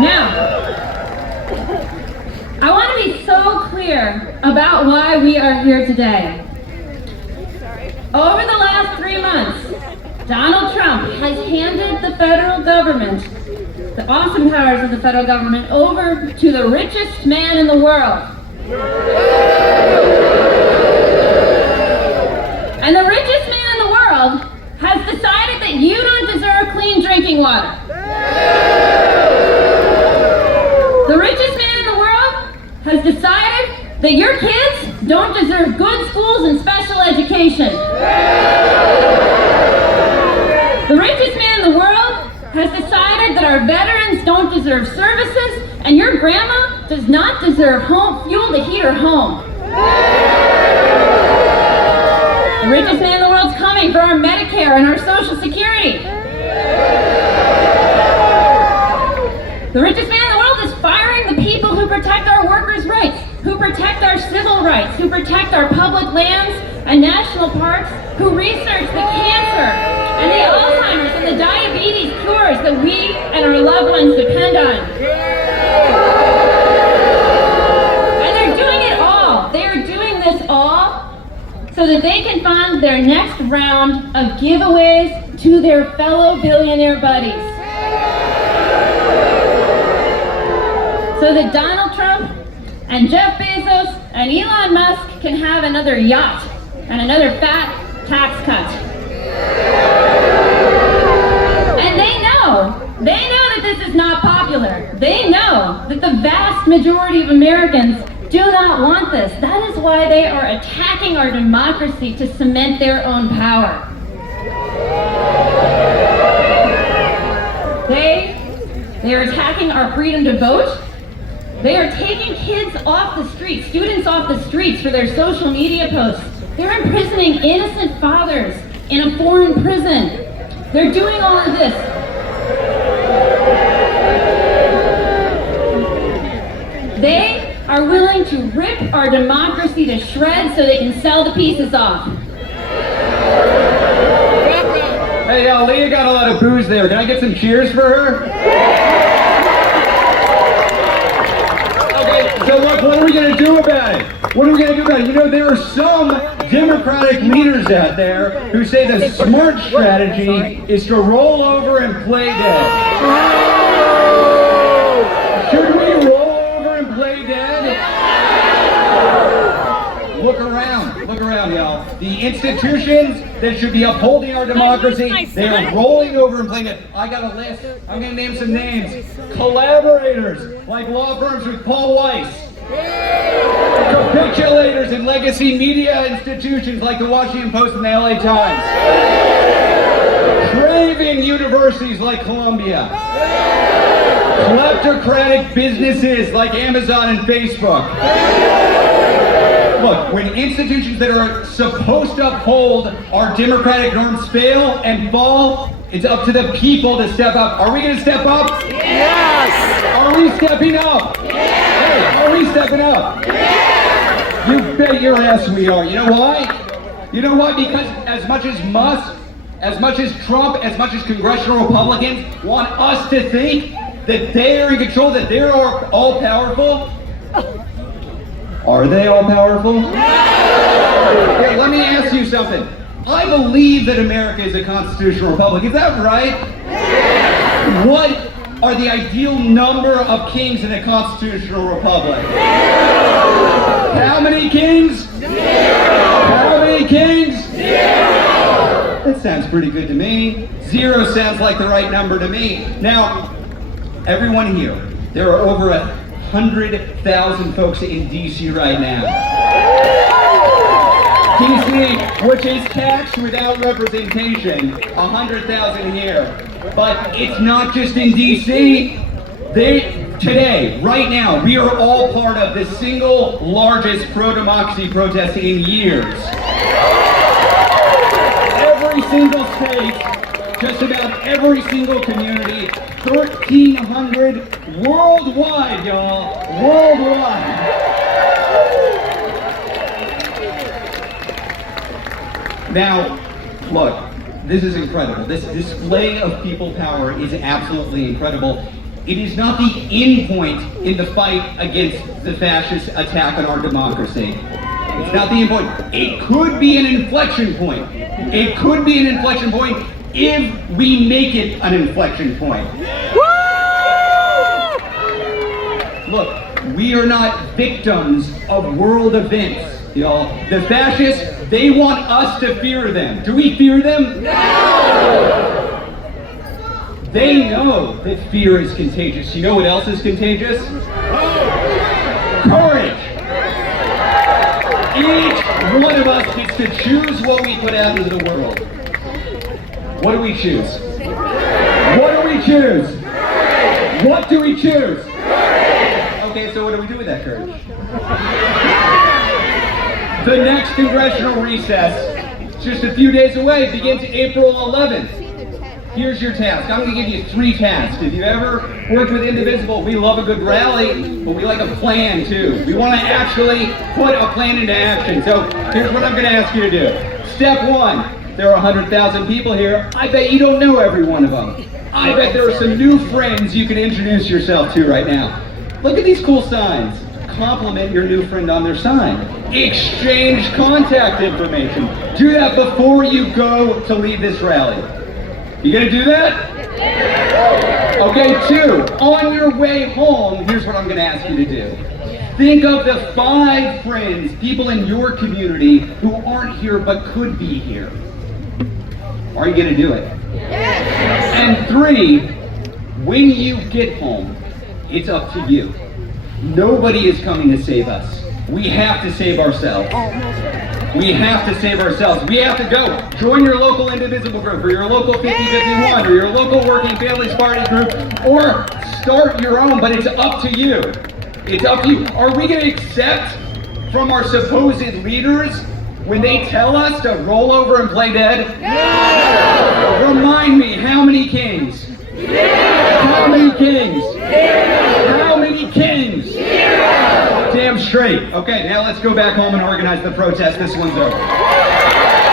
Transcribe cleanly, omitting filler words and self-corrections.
Now, I want to be so clear about why we are here today. Over the last 3 months, Donald Trump has handed the federal government, the awesome powers of the federal government, over to the richest man in the world. And the richest man in the world has decided that you don't deserve clean drinking water. The richest man in the world has decided that your kids don't deserve good schools and special education. The richest man in the world has decided that our veterans don't deserve services, and your grandma does not deserve fuel to heat her home. The richest man in the world's coming for our Medicare and our Social Security. The richest man in the world is firing the people who protect our workers' rights, who protect our civil rights, who protect our public lands and national parks, who research the cancer and the Alzheimer's and the diabetes cures that we and our loved ones depend on. And they're doing it all. They are doing this all so that they can fund their next round of giveaways to their fellow billionaire buddies. So that Donald Trump and Jeff Bezos and Elon Musk can have another yacht and another fat tax cut. And they know that this is not popular. They know that the vast majority of Americans do not want this. That is why they are attacking our democracy to cement their own power. They are attacking our freedom to vote. They are taking kids off the streets, students off the streets for their social media posts. They're imprisoning innocent fathers in a foreign prison. They're doing all of this. They are willing to rip our democracy to shreds so they can sell the pieces off. Hey, Leah got a lot of booze there. Can I get some cheers for her? So look, what are we going to do about it? What are we going to do about it? You know, there are some Democratic leaders out there who say the smart strategy is to roll over and play dead. Should we roll over and play dead? Look around, y'all. The institutions that should be upholding our democracy, they are rolling over and playing dead. I got a list. I'm going to name some names. Collaborators, like law firms with Paul Weiss. Capitulators in legacy media institutions like the Washington Post and the LA Times. Craving universities like Columbia. Kleptocratic businesses like Amazon and Facebook. Look, when institutions that are supposed to uphold our democratic norms fail and fall, it's up to the people to step up. Are we going to step up? Yes! Are we stepping up? Yes! Hey, are we stepping up? Yes! You bet your ass we are. You know why? You know why? Because as much as Musk, as much as Trump, as much as congressional Republicans want us to think that they are in control, that they're all powerful, are they all powerful? No! Here, let me ask you something. I believe that America is a constitutional republic. Is that right? Yes! What are the ideal number of kings in a constitutional republic? Zero! How many kings? Zero! How many kings? Zero! That sounds pretty good to me. 0 sounds like the right number to me. Now, everyone here, there are over 100,000 folks in DC right now. DC, which is taxed without representation, 100,000 here. But it's not just in DC. Today, right now, we are all part of the single largest pro-democracy protest in years. Every single state, just about every single community, 1,300 worldwide, y'all, worldwide. Now, look, this is incredible. This display of people power is absolutely incredible. It is not the end point in the fight against the fascist attack on our democracy. It's not the end point. It could be an inflection point. It could be an inflection point if we make it an inflection point. Look, we are not victims of world events, y'all. The fascists, they want us to fear them. Do we fear them? No! They know that fear is contagious. You know what else is contagious? Courage! Each one of us gets to choose what we put out into the world. What do we choose? What do we choose? What do we choose? Okay, so what do we do with that courage? The next congressional recess, just a few days away, begins April 11th. Here's your task. I'm going to give you 3 tasks. If you've ever worked with Indivisible, we love a good rally, but we like a plan too. We want to actually put a plan into action. So here's what I'm going to ask you to do. Step 1, there are 100,000 people here. I bet you don't know every one of them. I bet there are some new friends you can introduce yourself to right now. Look at these cool signs. Compliment your new friend on their sign. Exchange contact information. Do that before you go to leave this rally. You gonna do that? Okay, 2, on your way home, here's what I'm gonna ask you to do. Think of the 5 friends, people in your community who aren't here but could be here. Are you gonna do it? And 3, when you get home, it's up to you. Nobody is coming to save us. We have to save ourselves. We have to save ourselves. We have to go. Join your local Indivisible group, or your local 5051, or your local Working Families Party group, or start your own, but it's up to you. It's up to you. Are we going to accept from our supposed leaders when they tell us to roll over and play dead? No! Remind me, how many kings? 0. How many kings? 0. How many kings? 0. Damn straight. Okay, now let's go back home and organize the protest. This one's over.